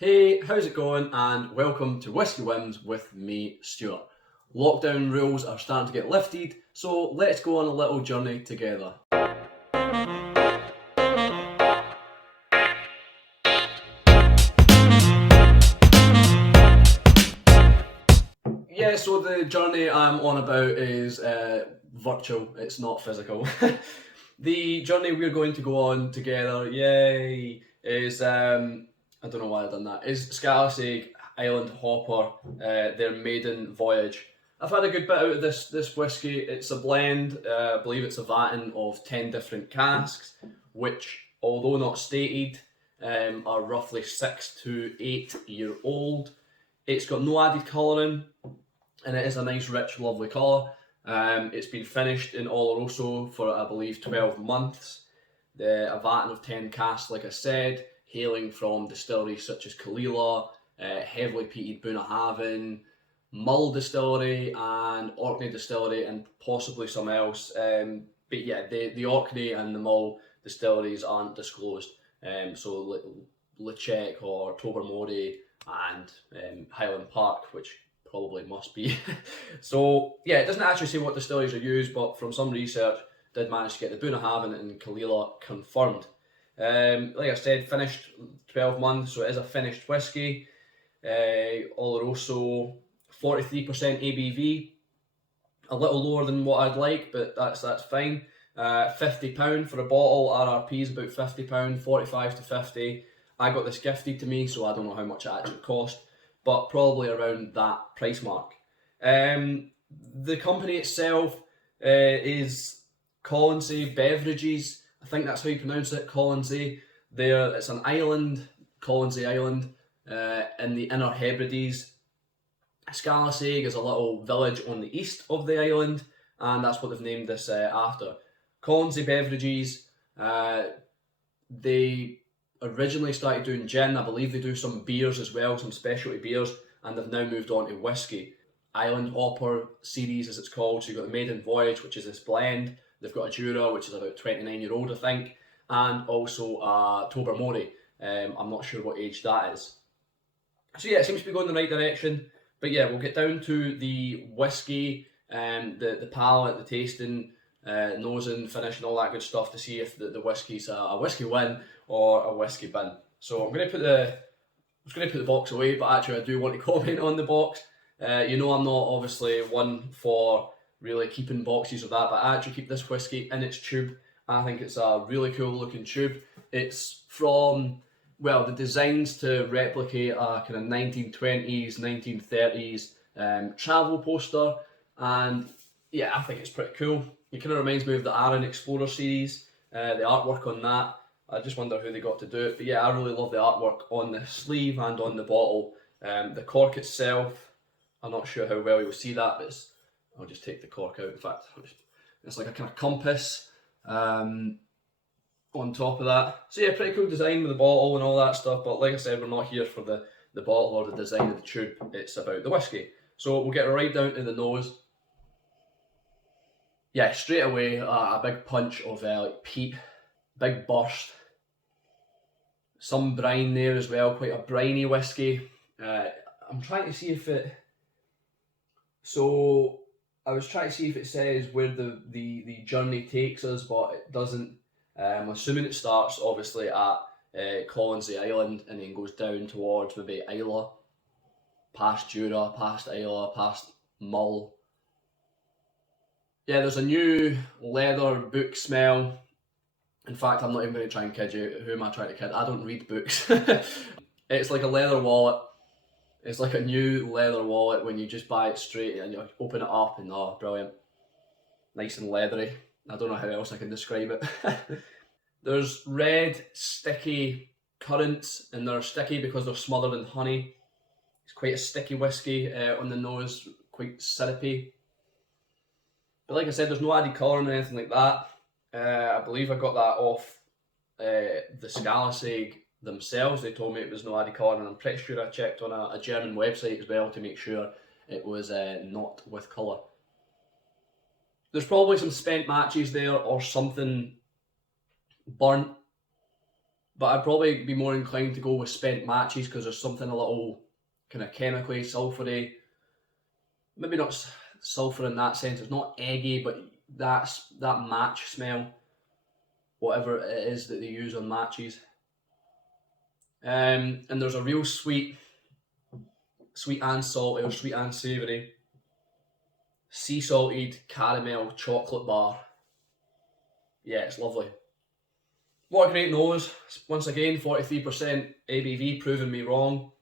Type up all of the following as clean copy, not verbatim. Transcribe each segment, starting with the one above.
Hey, how's it going? And welcome to Whisky Wins with me, Stuart. Lockdown rules are starting to get lifted, so let's go on a little journey together. Yeah, so the journey I'm on about is virtual, it's not physical. The journey we're going to go on together, yay, is I don't know why I've done that, is Scalasaig Island Hopper, their Maiden Voyage. I've had a good bit out of this whiskey. It's a blend, I believe it's a vatting of 10 different casks, which, although not stated, are roughly 6 to 8 year old. It's got no added colouring, and it is a nice, rich, lovely colour. It's been finished in Oloroso for, I believe, 12 months. A vatting of 10 casks, like I said, hailing from distilleries such as Colonsay, heavily peated Bunnahabhain, Mull Distillery and Orkney Distillery, and possibly some else. But yeah, the Orkney and the Mull distilleries aren't disclosed. So Lechek or Tobermory and Highland Park, which probably must be. So yeah, it doesn't actually say what distilleries are used, but from some research, did manage to get the Bunnahabhain and Kalila confirmed. Like I said, finished 12 months, so it is a finished whiskey. Oloroso, 43% ABV, a little lower than what I'd like, but that's fine. £50 for a bottle. RRP is about £50, 45 to 50. I got this gifted to me, so I don't know how much it actually cost, but probably around that price mark. The company itself is Colonsay Beverages. I think that's how you pronounce it, Colonsay. It's an island, Colonsay Island, in the Inner Hebrides. Scalasaig is a little village on the east of the island, and that's what they've named this after. Colonsay Beverages, they originally started doing gin. I believe they do some beers as well, some specialty beers, and they've now moved on to whiskey. Island Hopper series, as it's called. So you've got the Maiden Voyage, which is this blend. They've got a Jura, which is about 29-year-old, I think, and also a Tobermory. I'm not sure what age that is. So yeah, it seems to be going in the right direction. But yeah, we'll get down to the whiskey, the palate, the tasting, nosing, finishing, all that good stuff to see if the whiskey's a whiskey win or a whiskey bin. So I'm going to put the box away, but actually I do want to comment on the box. I'm not obviously one for really keeping boxes of that, but I actually keep this whiskey in its tube. I think it's a really cool looking tube. It's from, well, the design's to replicate a kind of 1920s, 1930s travel poster, and yeah, I think it's pretty cool. It kind of reminds me of the Arran Explorer series, the artwork on that. I just wonder who they got to do it, but yeah, I really love the artwork on the sleeve and on the bottle. The cork itself, I'm not sure how well you'll see that, but I'll just take the cork out. In fact, it's like a kind of compass on top of that. So yeah, pretty cool design with the bottle and all that stuff, but like I said, we're not here for the bottle or the design of the tube, it's about the whiskey. So we'll get right down to the nose. Yeah, straight away, a big punch of like peat, big burst. Some brine there as well, quite a briny whiskey. I'm trying to see if it... So, I was trying to see if it says where the journey takes us, but it doesn't. I'm assuming it starts obviously at Colonsay Island and then goes down towards maybe Islay, past Jura, past Islay, past Mull. Yeah, there's a new leather book smell. In fact, I'm not even going to try and kid you. Who am I trying to kid? I don't read books. It's like a leather wallet. It's like a new leather wallet when you just buy it straight and you open it up and oh, brilliant. Nice and leathery. I don't know how else I can describe it. There's red, sticky currants, and they're sticky because they're smothered in honey. It's quite a sticky whiskey on the nose, quite syrupy. But like I said, there's no added colouring or anything like that. I believe I got that off the Scalasaig themselves. They told me it was no added colour, and I'm pretty sure I checked on a German website as well to make sure it was not with colour. There's probably some spent matches there or something burnt but I'd probably be more inclined to go with spent matches because there's something a little kind of chemically, sulphury. Maybe not sulphur in that sense. It's not eggy, but that match smell, whatever it is that they use on matches. And there's a real sweet and salty or sweet and savoury sea salted caramel chocolate bar. Yeah, it's lovely. What a great nose. Once again, 43% ABV, proving me wrong.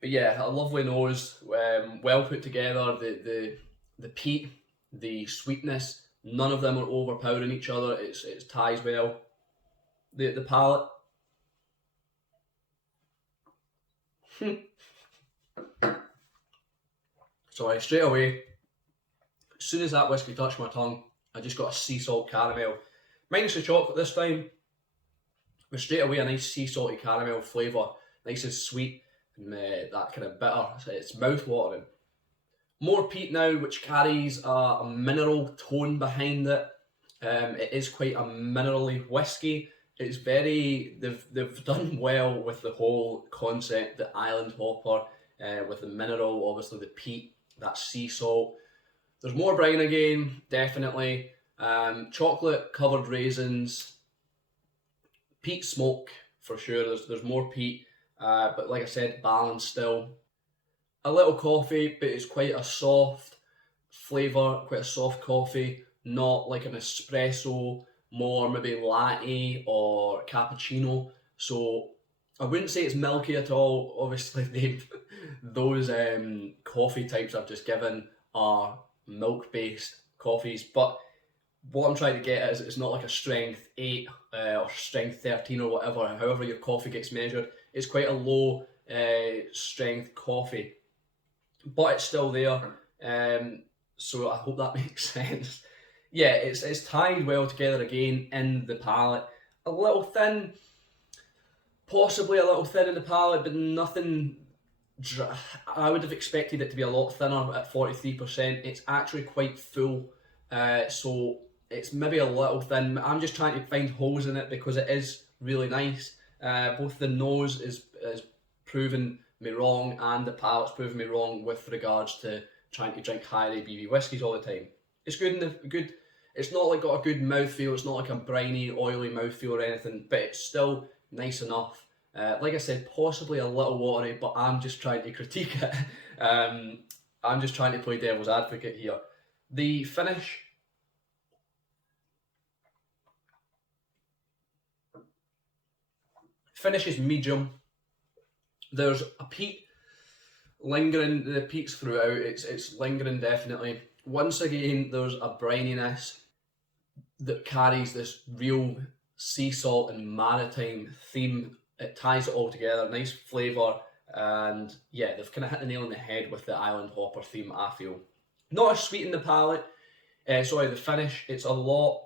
But yeah, a lovely nose, well put together. The peat, the sweetness, none of them are overpowering each other. It ties well. The palate. Sorry, straight away, as soon as that whiskey touched my tongue, I just got a sea salt caramel. Minus the chocolate this time, but straight away a nice sea salty caramel flavour, nice and sweet, and that kind of bitter. It's mouth watering. More peat now, which carries a mineral tone behind it. It is quite a minerally whiskey. It's very they've done well with the whole concept, the island hopper, with the mineral, obviously the peat, that sea salt. There's more brine again, definitely. Chocolate covered raisins, peat smoke for sure. There's more peat, but like I said, balanced still. A little coffee, but it's quite a soft flavour, quite a soft coffee, not like an espresso, more maybe latte or cappuccino. So I wouldn't say it's milky at all. Obviously, those coffee types I've just given are milk-based coffees, but what I'm trying to get at is it's not like a strength 8 or strength 13 or whatever, however your coffee gets measured. It's quite a low strength coffee, but it's still there. So I hope that makes sense. Yeah, it's tied well together again in the palate. A little thin, possibly a little thin in the palate, but nothing. I would have expected it to be a lot thinner at 43%. It's actually quite full, so it's maybe a little thin. I'm just trying to find holes in it because it is really nice. Both the nose is proven me wrong and the palate's proven me wrong with regards to trying to drink higher ABV whiskies all the time. It's good. It's not like got a good mouthfeel. It's not like a briny, oily mouthfeel or anything, but it's still nice enough. Like I said, possibly a little watery, but I'm just trying to critique it. I'm just trying to play devil's advocate here. The finish. Finish is medium. There's a peat lingering, the peat's throughout, it's lingering definitely. Once again, there's a brininess that carries this real sea salt and maritime theme. It ties it all together, nice flavour, and yeah, they've kind of hit the nail on the head with the island hopper theme, I feel. Not as sweet in the palate, the finish, it's a lot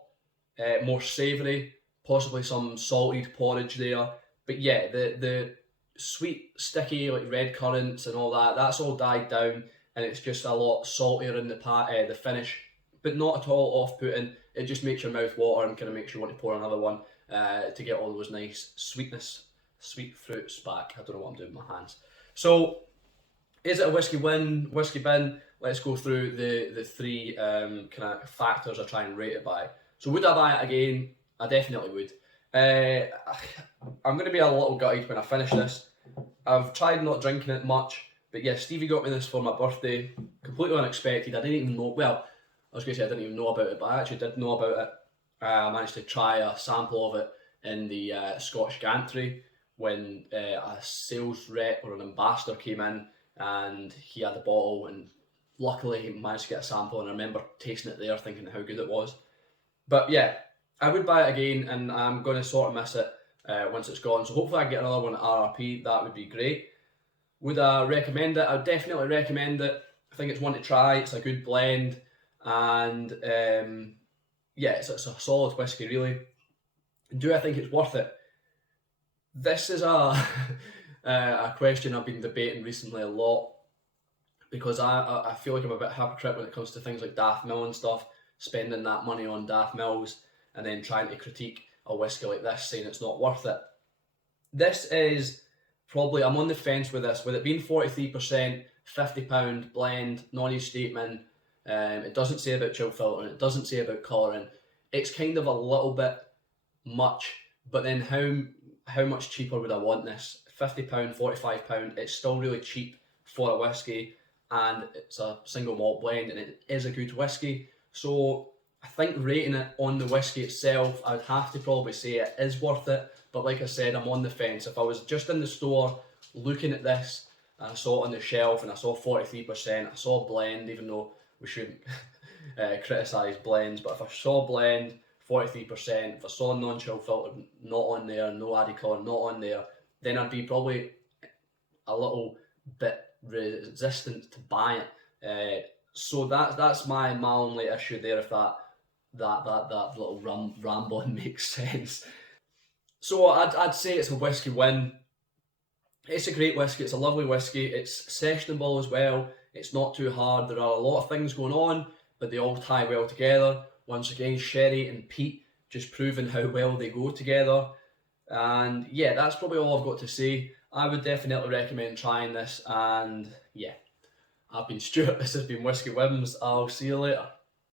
more savoury, possibly some salted porridge there, but yeah, the sweet, sticky, like red currants and all that, that's all died down, and it's just a lot saltier in the finish, but not at all off-putting. It just makes your mouth water and kind of makes you want to pour another one to get all those nice sweet fruits back. I don't know what I'm doing with my hands. So, is it a whiskey win, whiskey bin? Let's go through the three kind of factors I try and rate it by. So would I buy it again? I definitely would. I'm going to be a little gutted when I finish this. I've tried not drinking it much, but yeah, Stevie got me this for my birthday, completely unexpected. I didn't even know, well, I was going to say I didn't even know about it, but I actually did know about it. I managed to try a sample of it in the Scotch Gantry when a sales rep or an ambassador came in and he had a bottle, and luckily he managed to get a sample, and I remember tasting it there thinking how good it was. But yeah, I would buy it again, and I'm going to sort of miss it once it's gone. So hopefully I can get another one at RRP. That would be great. Would I recommend it? I would definitely recommend it. I think it's one to try. It's a good blend, and yeah, it's a solid whiskey really. Do I think it's worth it? This is a question I've been debating recently a lot, because I feel like I'm a bit hypocrite when it comes to things like Daft Mill and stuff, spending that money on Daft Mills and then trying to critique a whiskey like this, saying it's not worth it. This is probably, I'm on the fence with this, with it being 43%, £50 blend, non-age statement. It doesn't say about chill filtering, it doesn't say about colouring. It's kind of a little bit much, but then how much cheaper would I want this? £50, £45, it's still really cheap for a whiskey, and it's a single malt blend, and it is a good whiskey. So I think rating it on the whiskey itself, I would have to probably say it is worth it. But like I said, I'm on the fence. If I was just in the store looking at this and I saw it on the shelf and I saw 43%, I saw a blend, even though we shouldn't criticise blends, but if I saw a blend, 43%, if I saw non-chill filter not on there, no added colour not on there, then I'd be probably a little bit resistant to buy it. So that's my only issue there, if that little rambling makes sense. So I'd say it's a Whisky Win. It's a great whiskey, it's a lovely whiskey, it's sessionable as well, it's not too hard, there are a lot of things going on, but they all tie well together. Once again, sherry and peat just proving how well they go together. And yeah, that's probably all I've got to say. I would definitely recommend trying this, and yeah, I've been Stuart, this has been Whisky Wims, I'll see you later.